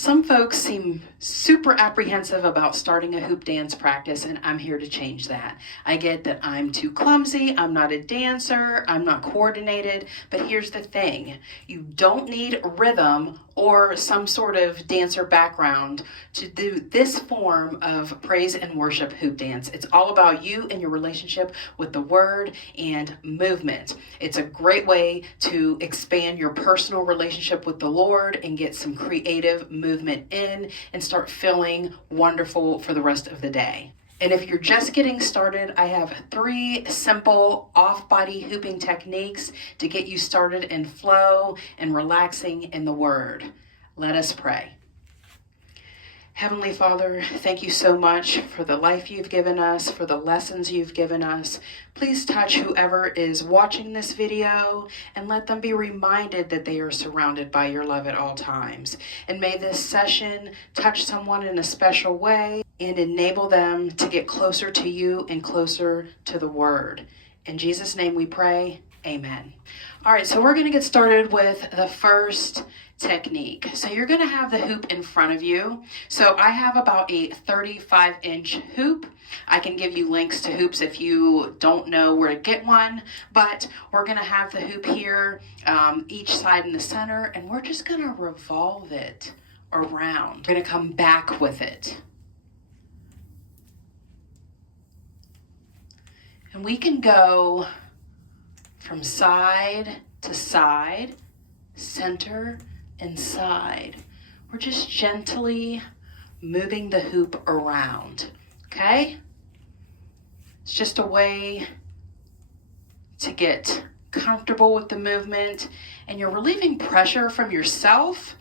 Some folks seem super apprehensive about starting a hoop dance practice, and I'm here to change that. I get that I'm too clumsy, I'm not a dancer, I'm not coordinated, but here's the thing. You don't need rhythm or some sort of dancer background to do this form of praise and worship hoop dance. It's all about you and your relationship with the word and movement. It's a great way to expand your personal relationship with the Lord and get some creative movement in and start feeling wonderful for the rest of the day. And if you're just getting started, I have 3 simple off-body hooping techniques to get you started in flow and relaxing in the Word. Let us pray. Heavenly Father, thank you so much for the life you've given us, for the lessons you've given us. Please touch whoever is watching this video and let them be reminded that they are surrounded by your love at all times. And may this session touch someone in a special way and enable them to get closer to you and closer to the Word. In Jesus' name we pray, amen. All right, so we're going to get started with the first technique. So you're going to have the hoop in front of you. So I have about a 35-inch hoop. I can give you links to hoops if you don't know where to get one, but we're going to have the hoop here, each side in the center, and we're just going to revolve it around. We're going to come back with it. And we can go from side to side, center, and side. We're just gently moving the hoop around, okay? It's just a way to get comfortable with the movement, and you're relieving pressure from yourself.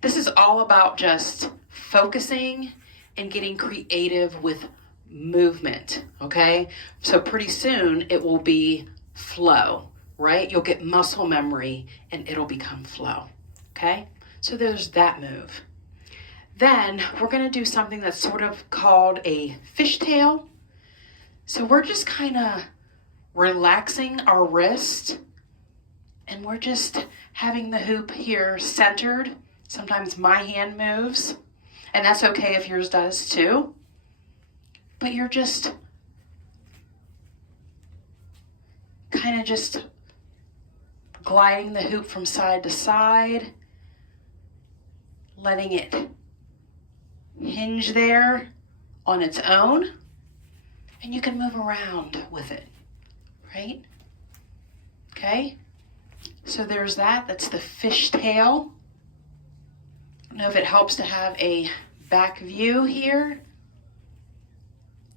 This is all about just focusing and getting creative with movement, okay? So pretty soon it will be flow, right? You'll get muscle memory and it'll become flow. Okay, so there's that move. Then we're going to do something that's sort of called a fishtail. So we're just kind of relaxing our wrist and we're just having the hoop here centered. Sometimes my hand moves, and that's okay if yours does too. But you're just kind of just gliding the hoop from side to side, letting it hinge there on its own, and you can move around with it, right? Okay, so there's that. That's the fishtail. I don't know if it helps to have a back view here.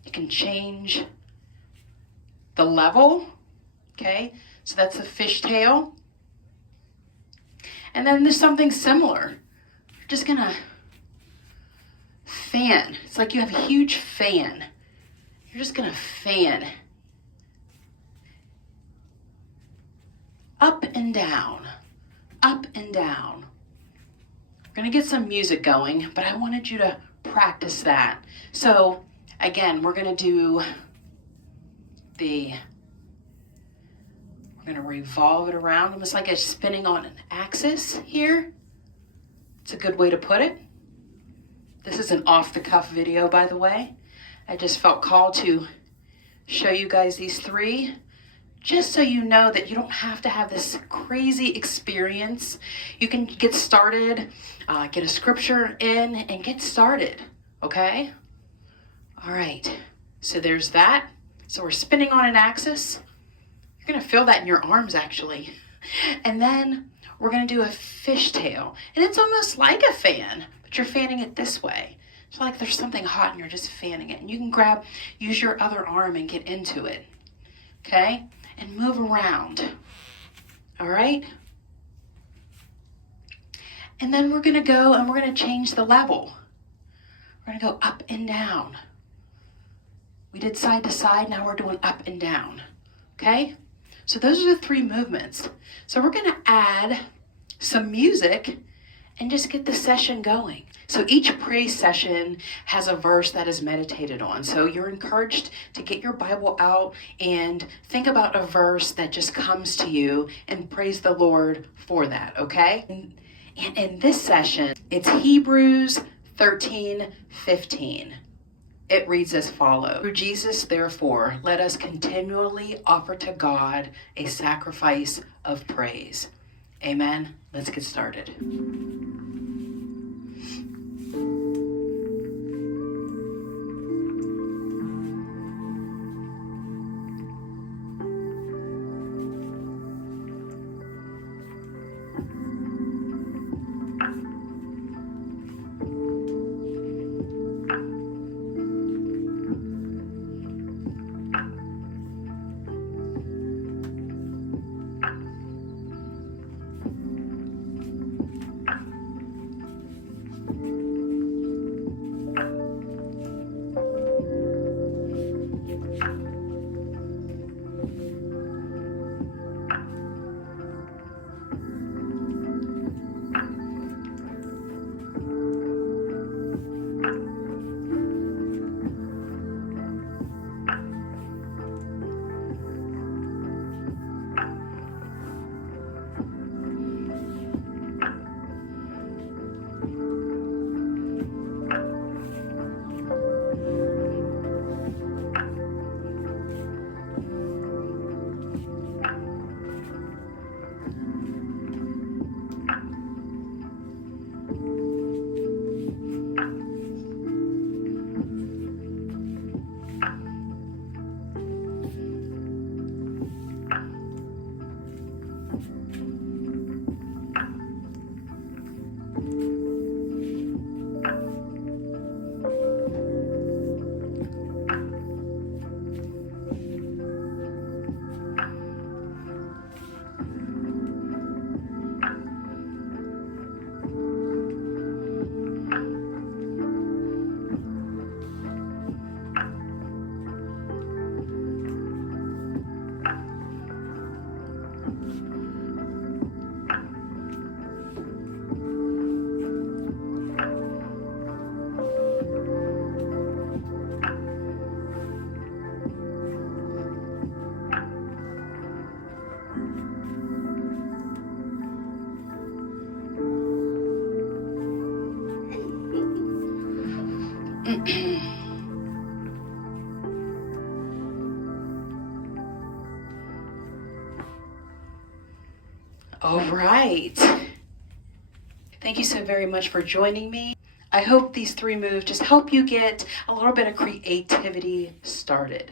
You can change the level, okay? So that's the fishtail. And then there's something similar. You're just gonna fan. It's like you have a huge fan. You're just gonna fan. Up and down, up and down. We're gonna get some music going, but I wanted you to practice that. So again, we're gonna do we're gonna revolve it around, almost like it's spinning on an axis here. It's a good way to put it. This is an off-the-cuff video, by the way. I just felt called to show you guys these 3, just so you know that you don't have to have this crazy experience. You can get started, get a scripture in, and get started, okay? All right, so there's that. So we're spinning on an axis. You're gonna feel that in your arms, actually. And then we're gonna do a fishtail. And it's almost like a fan, but you're fanning it this way. It's like there's something hot and you're just fanning it. And you can use your other arm and get into it, okay? And move around, all right? And then we're gonna go and we're gonna change the level. We're gonna go up and down. We did side to side, now we're doing up and down, okay? So those are the 3 movements. So we're gonna add some music and just get the session going. So each praise session has a verse that is meditated on. So you're encouraged to get your Bible out and think about a verse that just comes to you and praise the Lord for that, okay? And in this session, it's Hebrews 13:15. It reads as follows: Through Jesus, therefore, let us continually offer to God a sacrifice of praise. Amen. Let's get started. All right. Thank you so very much for joining me. I hope these 3 moves just help you get a little bit of creativity started.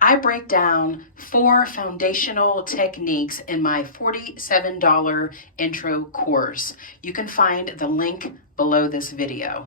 I break down 4 foundational techniques in my $47 intro course. You can find the link below this video.